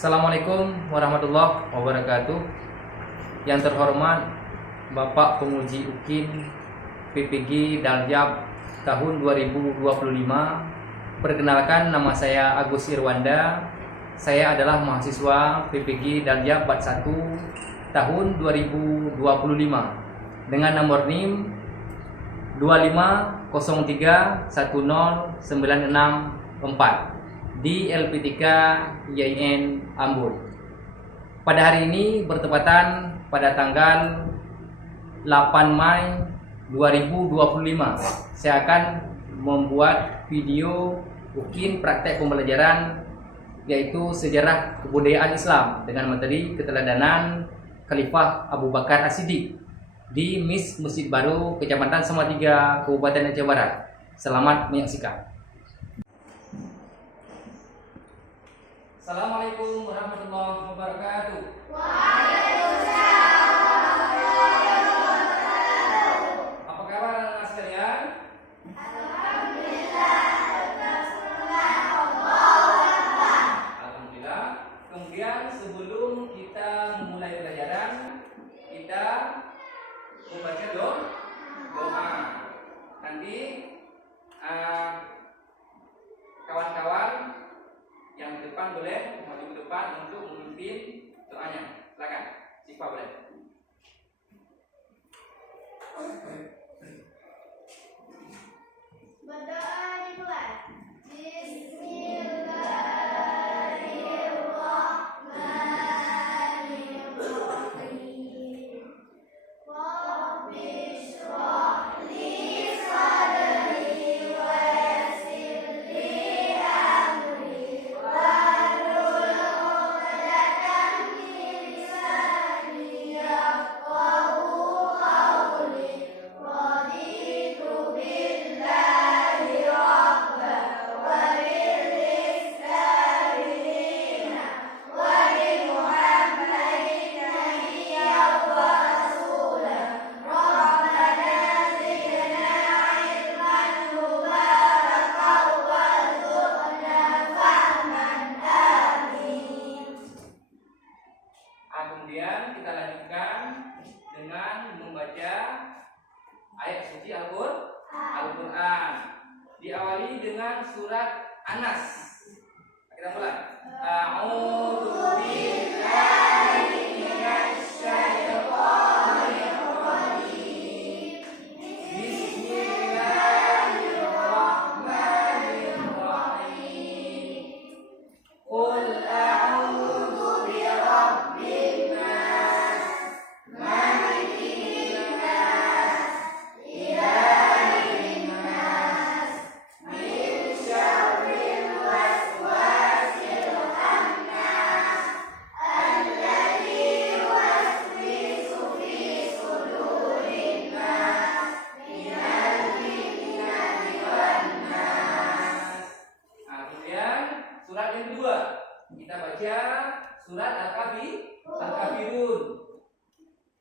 Assalamualaikum warahmatullahi wabarakatuh. Yang terhormat Bapak Penguji UKIN PPG Daljab tahun 2025. Perkenalkan, nama saya Agus Irwanda. Saya adalah mahasiswa PPG Daljab Bat 1 tahun 2025 dengan nomor NIM 2503109664 di LP3 IAIN Ambon. Pada hari ini bertepatan pada tanggal 8 Mei 2025, saya akan membuat video UKIN praktek pembelajaran yaitu sejarah kebudayaan Islam dengan materi keteladanan Khalifah Abu Bakar As-Siddiq di MIS Masjid Baru, Kecamatan Salatiga, Kabupaten Aceh Barat. Selamat menyaksikan. Assalamualaikum warahmatullahi wabarakatuh. Waalaikumsalam warahmatullahi wabarakatuh. Apa kabar anak-anak sekalian? Alhamdulillah. Allahu Akbar. Alhamdulillah. Kemudian sebelum kita memulai pelajaran, kita membaca doa. Nanti kawan-kawan yang di depan boleh maju ke depan untuk memimpin doanya. Silakan, Siva boleh. Berdoa dimulai. Bismillahirrahmanirrahim. Rabbi shrah li sadri wa yassir li amri wahlul 'uqdatam min lisani yafqahu qawli. Raditu billahi rabban wa bil islami dinan wa bi Muhammadin nabiyyan wa rasulan. Rabbana zidna ilman mubarakan warzuqna fahman. Amin. Kemudian kita lanjutkan dengan membaca ayat suci Al-Quran. Diawali dengan surat Anas. Kita mulai. A'udzu billahi minasy syaithanir rajim. Bismillahirrahmanirrahim. Qul a'udzu birabbin nas, malikin nas, ilahin nas, min syarril waswasil khannas, alladzi yuwaswisu fi sudurin nas, minal jinnati wan nas. Kemudian surat yang kedua kita baca surat Al-Kafirun.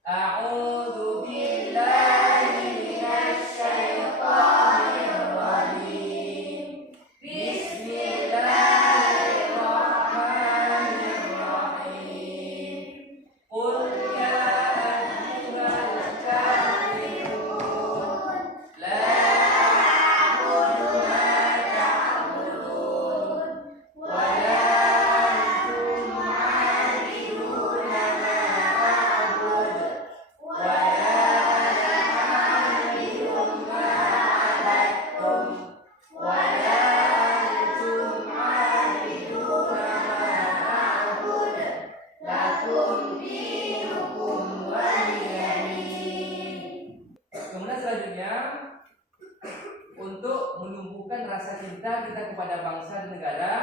A'udzu billahi minasy syaithanir rajim. Bismillahirrahmanirrahim. Qul ya ayyuhal kafirun la a'budu ma ta'budun wa la antum 'abiduna ma a'bud wa la ana 'abidun ma 'abadtum wa la antum 'abiduna ma a'bud lakum dinukum waliyadin. Kemudian selanjutnya, untuk menumbuhkan rasa cinta kita kepada bangsa dan negara,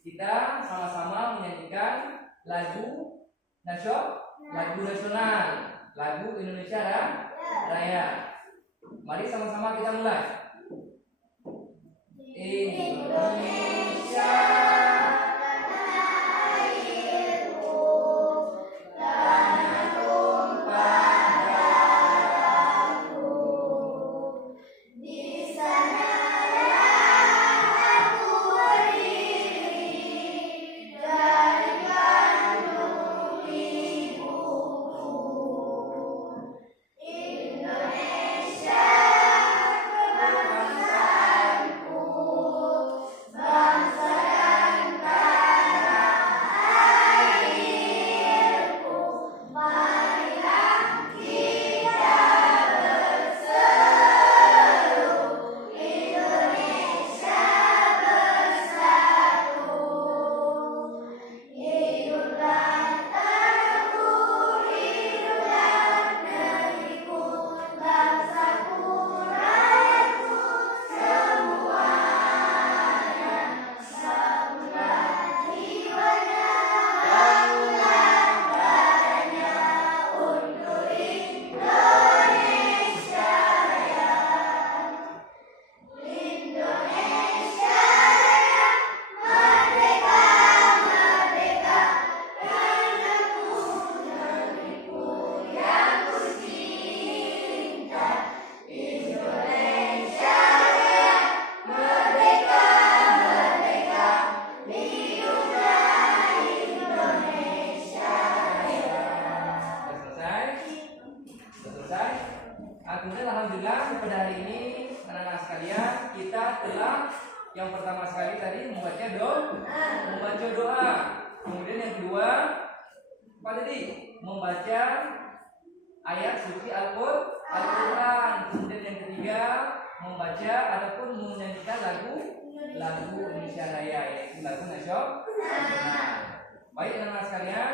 kita sama-sama menyanyikan lagu nasional, lagu Indonesia Raya. Mari sama-sama kita mulai. Indonesia tanah airku, tanah tumpah darahku. Di sanalah aku berdiri dari Membaca doa. Kemudian yang kedua, apa tadi? Membaca ayat suci Al-Quran. Kemudian yang ketiga, membaca ataupun menyanyikan lagu Indonesia Raya, yaitu lagu nasional. Baik anak-anak sekalian,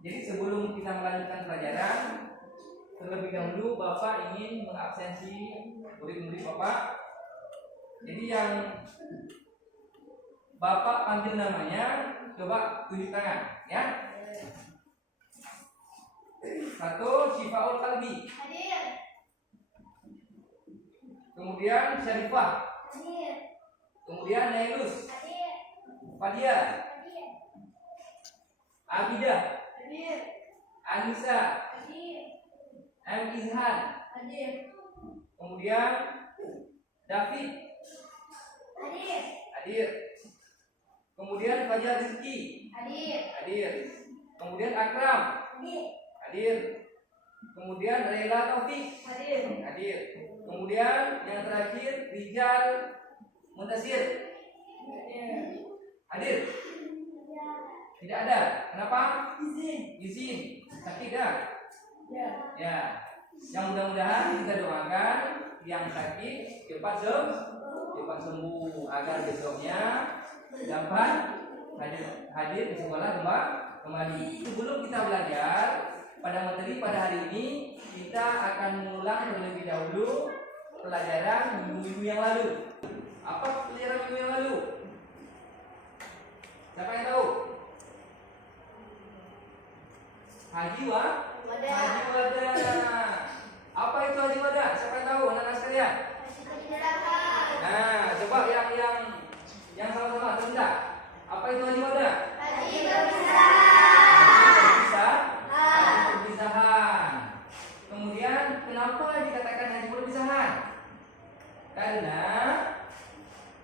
jadi sebelum kita melanjutkan pelajaran, terlebih dahulu Bapak ingin mengabsensi murid-murid Bapak. Jadi yang Bapak panggil namanya, coba tunjuk tangan, ya. Satu, Syifaul Qalbi. Hadir. Kemudian Syarifah. Hadir. Kemudian Nailus. Hadir. Fadia. Hadir. Abidah. Hadir. Anissa. Hadir. M. Izhan. Hadir. Kemudian David. Hadir. Hadir. Kemudian Fajar Rizki. Hadir. Hadir. Kemudian Akram. Hadir. Hadir. Kemudian Rela Taufik. Hadir. Hadir. Kemudian yang terakhir Rijal Muntasir. Hadir. Tidak ada. Kenapa? Izin. Sakit dah. Ya. Yang mudah-mudahan kita doakan yang sakit cepat sembuh agar besoknya dapat hadir di sekolah kembali. Sebelum kita belajar pada materi pada hari ini, kita akan mengulang terlebih dahulu pelajaran minggu yang lalu. Apa pelajaran minggu yang lalu? Siapa yang tahu? Haji Wada. Apa itu Haji Wada? Siapa yang tahu anak-anak sekalian? Nah, coba yang sama-sama rendah. Apa itu Haji Wada? Haji perpisahan. Kemudian kenapa dikatakan haji perpisahan? Karena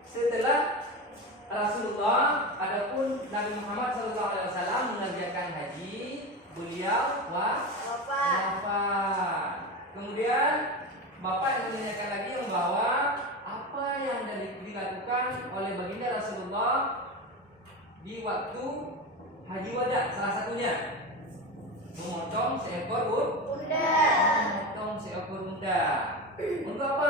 setelah Rasulullah adapun Nabi Muhammad SAW mengerjakan haji, beliau wafat. Kemudian Bapak yang menanyakan lagi bahwa apa yang dilakukan oleh baginda Rasulullah di waktu haji wada, salah satunya memotong seekor unta. Untuk apa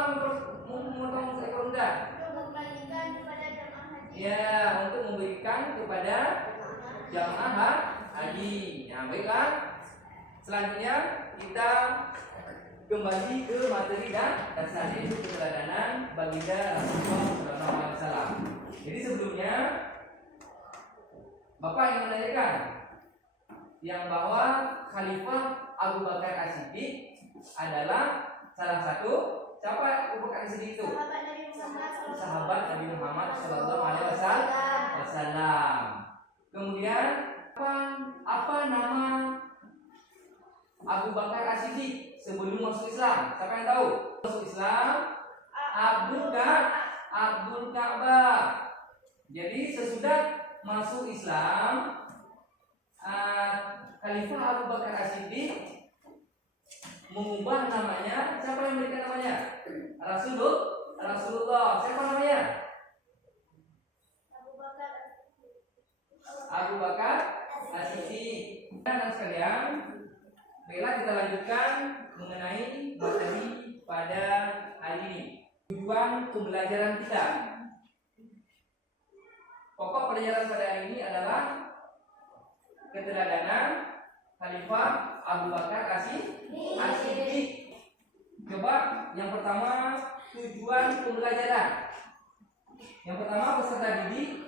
memotong seekor unta? Memberikan kepada jamaah haji. Ya, untuk memberikan kepada jamaah haji. Nah, baiklah. Selanjutnya kita kembali ke materi dan dasar, yaitu keteladanan baginda Rasulullah SAW. Jadi sebelumnya Bapak yang menanyakan yang bahwa Khalifah Abu Bakar As-Siddiq adalah salah satu siapa Abu Bakar As-Siddiq itu? Sahabat Nabi Muhammad SAW. Kemudian apa nama Abu Bakar As-Siddiq sebelum masuk Islam? Siapa yang tahu? Masuk Islam Abdul Ka'bah. Jadi sesudah masuk Islam, Khalifah Abu Bakar As-Siddiq mengubah namanya. Siapa yang memberikan namanya? Rasulullah. Siapa namanya? Abu Bakar As-Siddiq. Anak sekalian, baiklah kita lanjutkan mengenai materi pada hari ini. Tujuan pembelajaran kita. Pokok pelajaran pada hari ini adalah keteladanan Khalifah Abu Bakar As-Siddiq. Coba yang pertama, tujuan pembelajaran. Yang pertama, peserta didik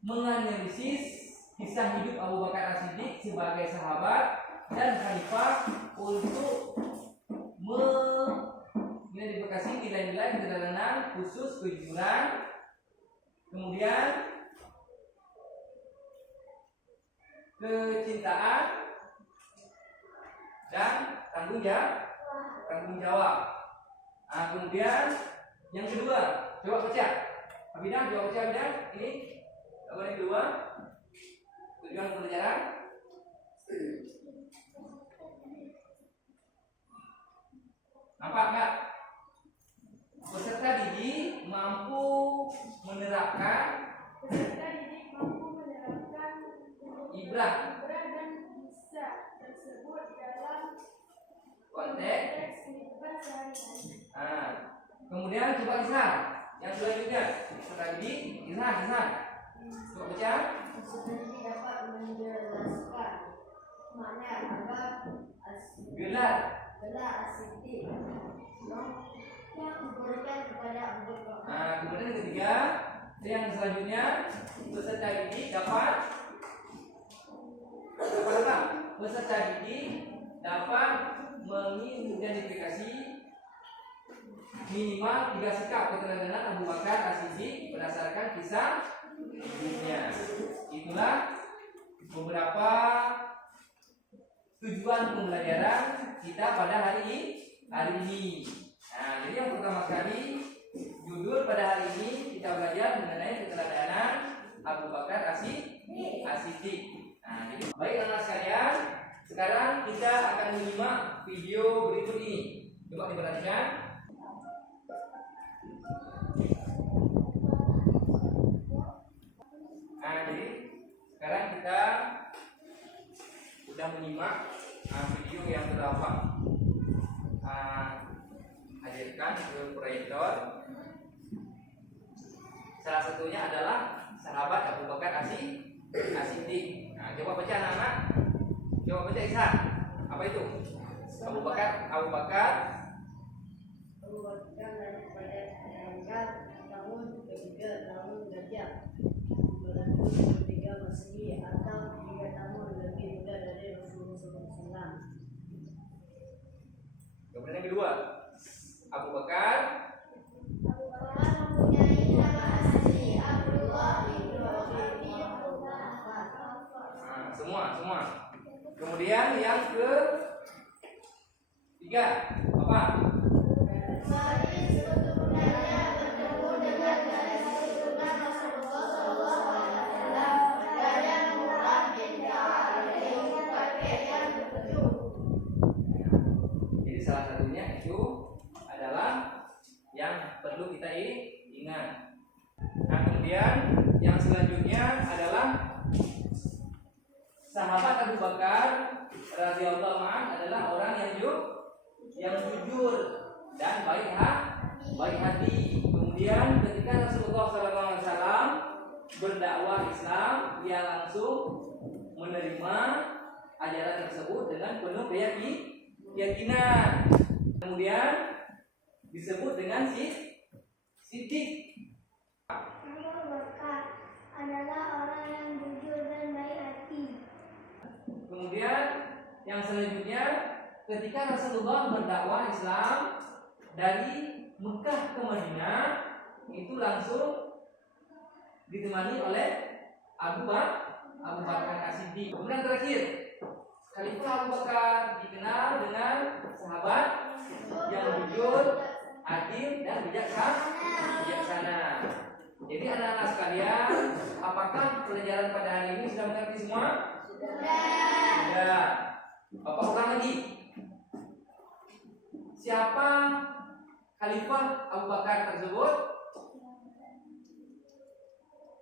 menganalisis kisah hidup Abu Bakar As-Siddiq sebagai sahabat dan khalifah untuk mengidentifikasi nilai-nilai keteladanan khusus kejujuran, kemudian kecintaan dan tanggung jawab. Nah, kemudian yang kedua, coba baca. Abidah, coba baca Abidah. Ini yang kedua, tujuan pembelajaran. Nampak enggak? Peserta didik mampu menerapkan kibrah. Kibrah dan bisa tersebut dalam Konteks. kehidupan sehari-hari. Nah, kemudian coba lihat yang selanjutnya. Setelah ini, lihat. Coba baca. Sebenarnya dapat menjelaskan makna agama Gelar. asidik yang diberikan kepada anggota. Nah, kemudian yang ketiga, yang selanjutnya peserta didik dapat apa? Peserta didik dapat mengidentifikasi minimal 3 sikap keteladanan Abu Bakar As-Siddiq berdasarkan kisah hidupnya. Itulah beberapa tujuan pembelajaran kita pada hari ini. Nah, jadi yang pertama kali judul pada hari ini kita belajar mengenai keteladanan Abu Bakar As-Siddiq. Nah, jadi baik anak sekalian, sekarang kita akan menyimak video berikut ini. Coba diperhatikan. Nah, jadi sekarang kita sudah menyimak video yang telah hadirkan ke proyektor. Salah satunya adalah sahabat Abu Bakar As-Siddiq. Nah, coba baca anak-anak. Coba baca Isa. Apa itu? Abu Bakar daripada meninggal tahun ketiga tahun Gajah 2023 Masehi atau 3 tahun lebih muda dari Rasulullah SAW. Kemudian yang kedua, Abu Bakar mempunyai nama asli Abdullah bin Abi Bakar. Nah, semua. Kemudian yang ketiga apa? Sebagai sebenarnya bertemu dengan keturunan Rasulullah SAW dan Murad bin Ka'ab kakek yang ketujuh. Jadi salah satunya itu adalah yang perlu kita ingat. Nah, kemudian yang selanjutnya adalah sahabat Abu Bakar radhiyallahu anhu adalah orang yang jujur dan baik hati. Kemudian ketika Rasulullah SAW berdakwah Islam, dia langsung menerima ajaran tersebut dengan penuh keyakinan. Kemudian disebut dengan Siddiq. Abu Bakar adalah orang yang jujur dan baik hati. Kemudian yang selanjutnya ketika Rasulullah berdakwah Islam dari Mekah ke Madinah itu langsung ditemani oleh Abu Bakar As-Siddiq. Kemudian terakhir, Khalifah Abu Bakar dikenal dengan sahabat yang jujur, adil dan bijaksana. Jadi anak-anak sekalian, apakah pelajaran pada hari ini sudah mengerti semua? Sudah. Bapak ulang lagi. Siapa Khalifah Abu Bakar tersebut?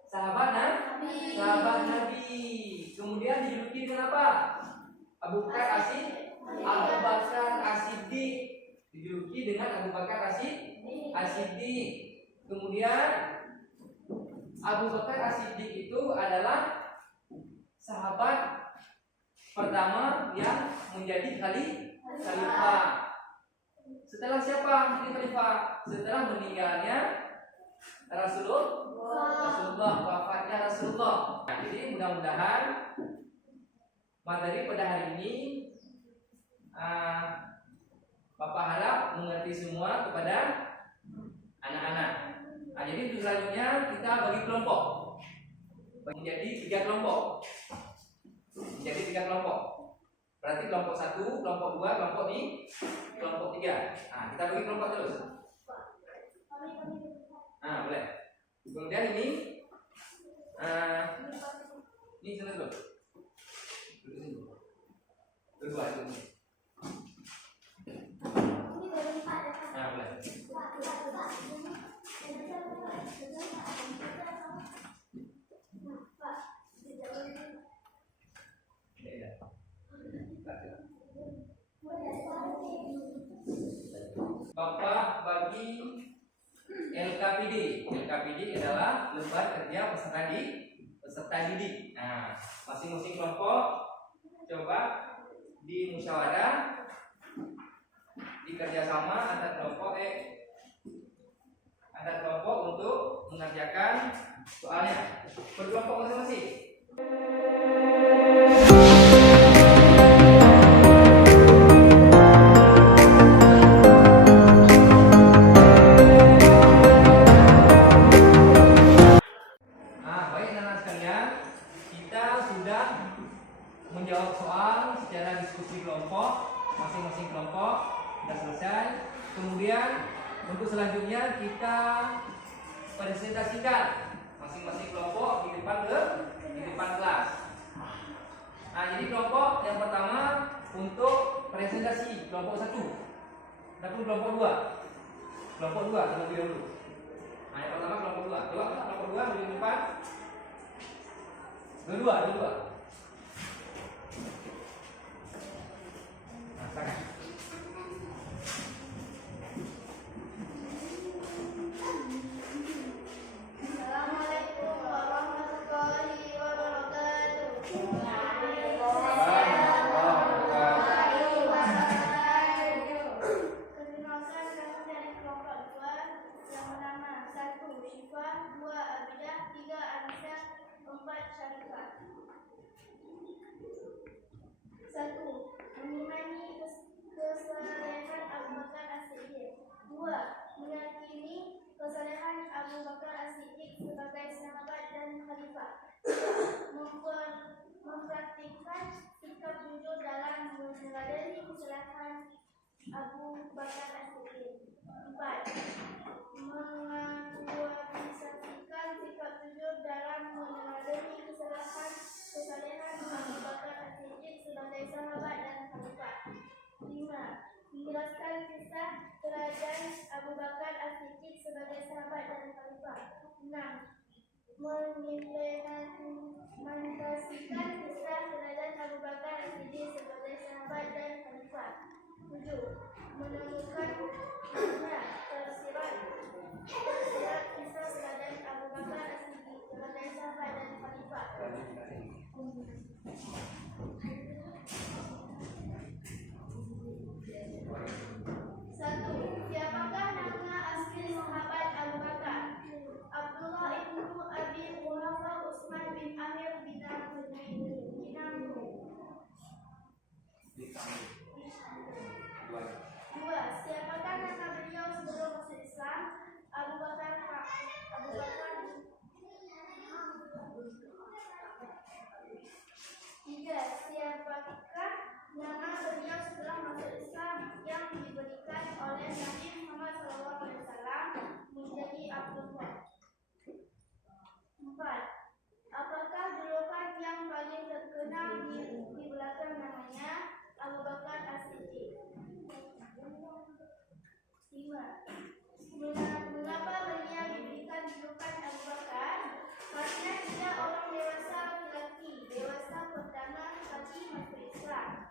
Sahabat Nabi. Kemudian dijuluki dengan apa? Abu Bakar As-Siddiq. Dijuluki dengan Abu Bakar As-Siddiq. Kemudian Abu Bakar As-Siddiq itu adalah sahabat pertama yang menjadi khalifah. Setelah siapa jadi khalifah? Setelah meninggalnya Rasulullah, wafatnya Rasulullah. Nah, jadi mudah-mudahan materi pada hari ini Bapak harap mengerti semua kepada anak-anak. Nah, jadi selanjutnya kita bagi kelompok menjadi 3 kelompok. Berarti kelompok 1, kelompok 2, kelompok 3. Nah, kita bagi kelompok terus. Nah, boleh. Kemudian ini sana dulu. Kedua itu. Nah, boleh. nanti adalah lembar kerja peserta didik. Nah, masing-masing kelompok coba di musyawarah, di kerjasama antar kelompok untuk mengerjakan soalnya berkelompok masing-masing. Menjawab soal secara diskusi kelompok, masing-masing kelompok sudah selesai. Kemudian untuk selanjutnya kita presentasikan masing-masing kelompok di depan kelas. Nah, jadi kelompok yang pertama untuk presentasi kelompok 1, tapi kelompok 2 terlebih dahulu. Nah, yang pertama kelompok 2, kelompok 2 di depan. Dua. Assalamualaikum warahmatullahi wabarakatuh. Perkenalkan, saya dari kelompok 2 yang bernama 1 Syifa, 2 Abidah, 3 Anissa, 4 Syarifah. 1. Mengimani kesalehan Abu Bakar As-Siddiq. 2. Meyakini kesalehan Abu Bakar As-Siddiq sebagai sahabat dan khalifah. Mempraktikkan sikap jujur dalam meneladani kesalahan Abu Bakar As-Siddiq. 4. Mengaktualisasikan sikap jujur dalam meneladani kesalahan Abu Bakar As-Siddiq sebagai sahabat dan khalifah. 5. Menjelaskan kisah kerajaan Abu Bakar As-Siddiq sebagai sahabat dan khalifah. 6. Mengimplementasikan kisah kerajaan Abu Bakar As-Siddiq sebagai sahabat dan khalifah. 7. Menemukan makna tersirat kisah kerajaan Abu Bakar As-Siddiq sebagai sahabat dan khalifah. 1. Siapakah nama asli sahabat Abu Bakar? Abdullah ibnu Abi Quhafa Utsman bin Amir bin Amr. 2. Siapakah nama beliau sebelum masuk Islam? Abu Bakar. 3. Siapakah nama beliau setelah masuk Islam yang diberikan oleh Nabi Muhammad SAW menjadi Abdullah? 4. Apakah julukan yang paling terkenal di belakang namanya? Abu Bakar As-Siddiq. 5. Mengapa beliau diberikan julukan Abu Bakar? Karena dia orang dewasa laki-laki, dewasa pertama kali masuk Islam.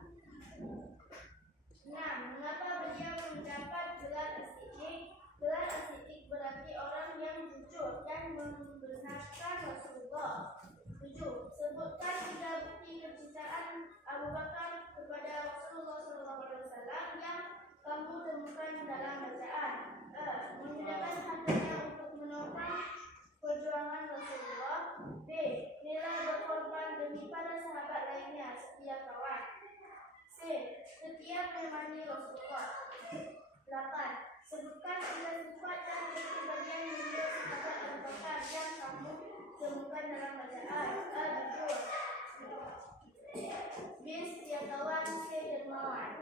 6. Mengapa beliau mendapat gelar As-Siddiq? Gelar As-Siddiq berarti orang yang jujur dan membenarkan Rasulullah. 7. Sebutkan 3 bukti kecintaan Abu Bakar kepada Rasulullah SAW yang kamu temukan dalam bacaan. Menyediakan hartanya untuk menopang perjuangan Rasulullah. B. Rela berkorban demi para sahabat lainnya, setia kawan. C. Setia menemani Rasulullah. 8. Sebutkan 3 sifat dan kepribadian beliau sahabat Abu Bakar yang kamu temukan dalam bacaan. A. Jujur. B. Setia kawan. C. Dermawan.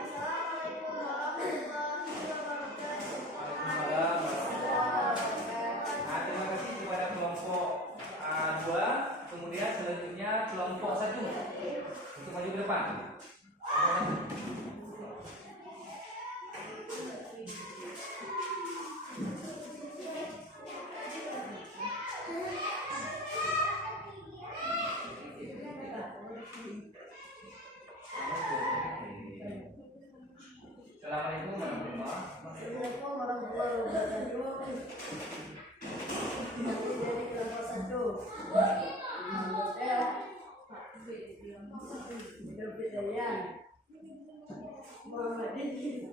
Assalamualaikum warahmatullahi wabarakatuh. Terima kasih kepada kelompok 2. Kemudian selanjutnya kelompok 1 untuk maju ke depan. Assalamualaikum warahmatullahi wabarakatuh. Hidayat, Muhammad Diki,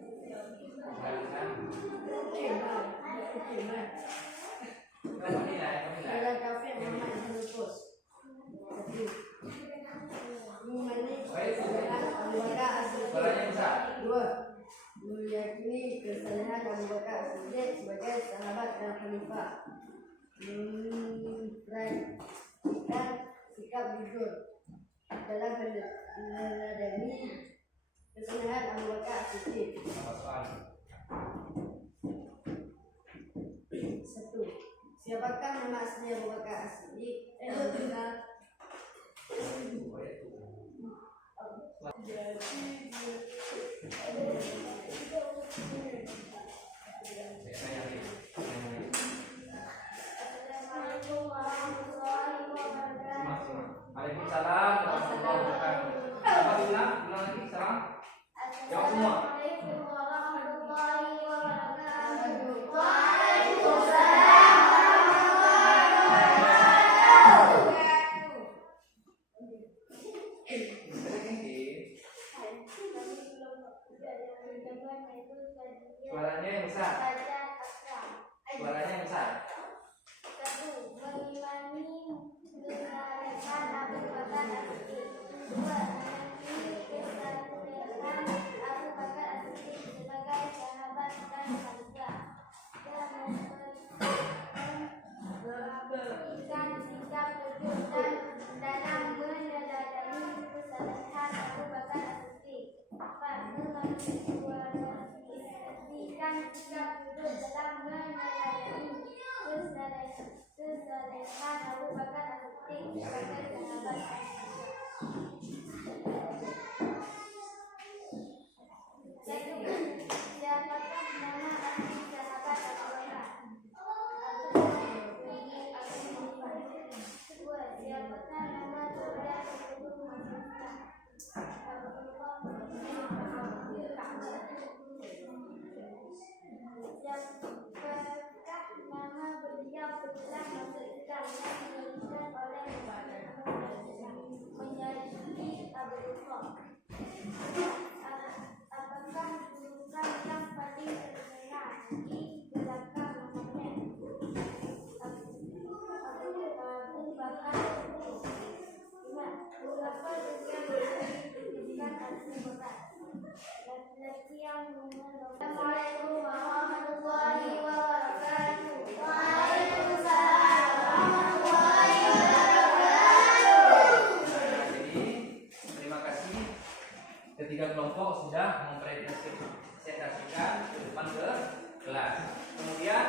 Kemal, Salah Taufik Muhammad Hanufus, Memanik Abu Bakar As-Siddiq. 2. Meyakini kesalahan Abu Bakar As-Siddiq sebagai sahabat dan khalifah. Memperhatikan sikap jujur dalam meneladani kesalahan Abu Bakar As-Siddiq. 1. Siapakah nama asli Abu Bakar As-Siddiq? Assalamualaikum warahmatullahi wabarakatuh. Waalaikumsalam warahmatullahi wabarakatuh. Apa bilang? Bilang lagi salam. Jawab semua. Assalamualaikum warahmatullahi wabarakatuh. Suaranya yang besar. Suaranya yang besar. 1. Mengimani kesalahan Abu Bakar As-Siddiq. 2. Meyakini kesalahan Abu Bakar As-Siddiq sebagai sahabat dan khalifah. 3. Memperhatikan sikap jujur dan dalam meneladani kesalahan Abu Bakar As-Siddiq. 4. Memperhatikan sikap jujur dalam meneladani kesalahan Abu Bakar As-Siddiq sebagai sahabat dan siapakah nama asli sahabat Abu Bakar? 2. Siapakah nama saudara Rasulullah Siapakah nama beliau setelah masuk Islam yang diberikan oleh menjadi Abu Bakar? Apakah julukan yang paling terkenal di belakang namanya? Abu Bakar. 5. Mengapa dia dijadikan Abu Bakar? Laki-laki yang menolong. Assalamualaikum warahmatullahi wabarakatuh. Waalaikumsalam warahmatullahi wabarakatuh. Jadi terima kasih ketiga kelompok sudah mempresentasikan ke depan ke kelas. Kemudian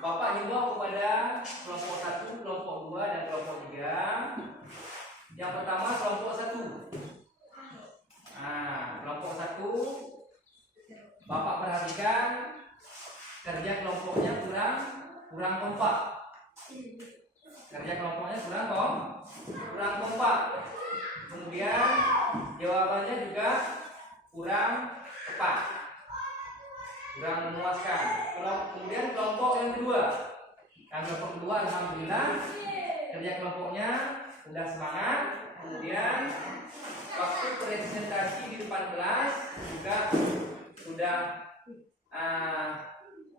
Bapak himbau kepada kelompok 1, kelompok 2 dan kelompok 3. Yang pertama kelompok 1. Kelompok 1 Bapak perhatikan kerja kelompoknya kurang kompak. Kerja kelompoknya kurang kompak. Kemudian jawabannya juga kurang tepat, kurang memuaskan. Kemudian kelompok yang kedua, kelompok kedua alhamdulillah kerja kelompoknya sudah semangat. Kemudian waktu presentasi di depan kelas juga sudah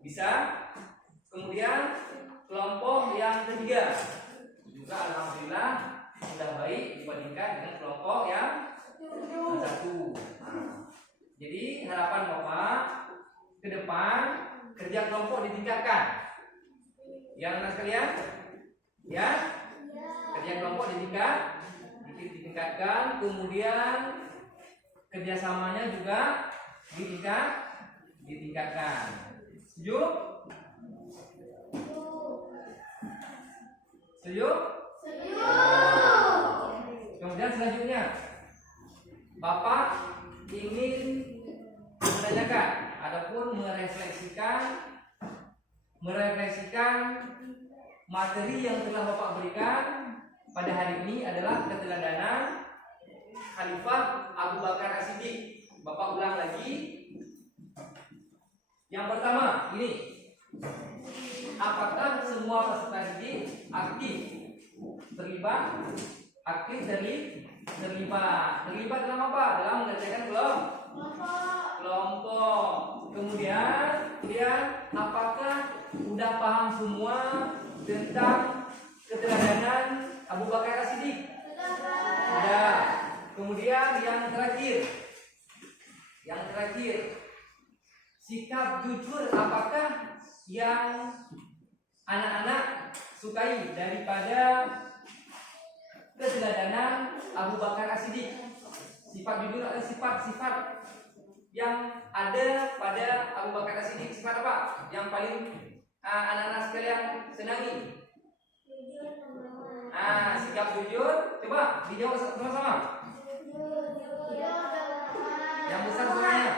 bisa. Kemudian kelompok yang ketiga juga alhamdulillah sudah baik dibandingkan dengan kelompok yang satu. Jadi harapan Bapak ke depan kerja kelompok ditingkatkan. Yang anak sekalian, ya, kerja kelompok ditingkatkan. Kemudian kerjasamanya juga ditingkatkan. Setuju? Setuju? Kemudian selanjutnya Bapak ingin menanyakan ataupun merefleksikan materi yang telah Bapak berikan pada hari ini adalah keteladanan Khalifah Abu Bakar As-Siddiq. Bapak ulang lagi. Yang pertama ini, apakah semua peserta didik aktif terlibat Aktif terlibat. Terlibat dalam apa? Dalam mengerjakan kelompok. Kemudian apakah udah paham semua tentang keteladanan Abu Bakar As-Siddiq? Sudah. Kemudian yang terakhir, sikap jujur apakah yang anak-anak sukai daripada keteladanan Abu Bakar As-Siddiq? Sifat jujur adalah sifat-sifat yang ada pada Abu Bakar As-Siddiq. Sifat apa yang paling anak-anak sekalian senangi? Sikap jujur. Coba dijawab sama-sama. Yang besar suaranya.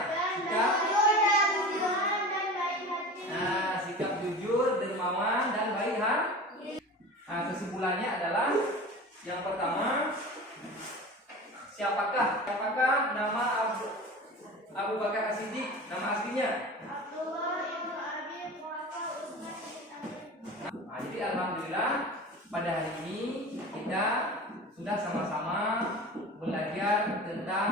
Sikap jujur, dermawan, dan baik hati. Kesimpulannya adalah yang pertama, siapakah nama Abu Bakar As-Siddiq, nama aslinya? Abdullah ibn Abi Quhafa Utsman bin Affan. Jadi alhamdulillah pada hari ini kita sudah sama-sama belajar tentang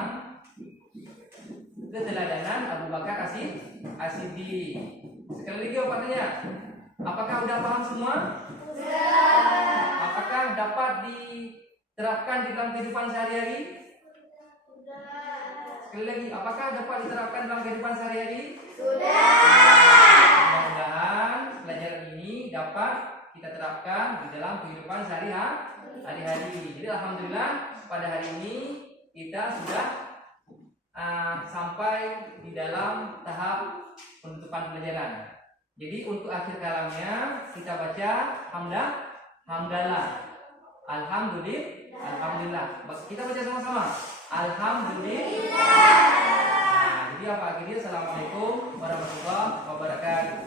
keteladanan Abu Bakar As-Siddiq. Sekali lagi pertanyaannya, apakah sudah paham semua? Sudah. Apakah dapat diterapkan di dalam kehidupan sehari-hari? Sekali lagi, apakah dapat diterapkan dalam kehidupan sehari-hari? Mudah-mudahan pelajaran ini dapat kita terapkan di dalam kehidupan sehari-hari. Jadi alhamdulillah pada hari ini kita sudah sampai di dalam tahap penutupan pelajaran. Jadi untuk akhir kalamnya kita baca hamdalah. Alhamdulillah. Kita baca sama-sama. Alhamdulillah. Jadi apa akhirnya? Assalamualaikum warahmatullahi wabarakatuh.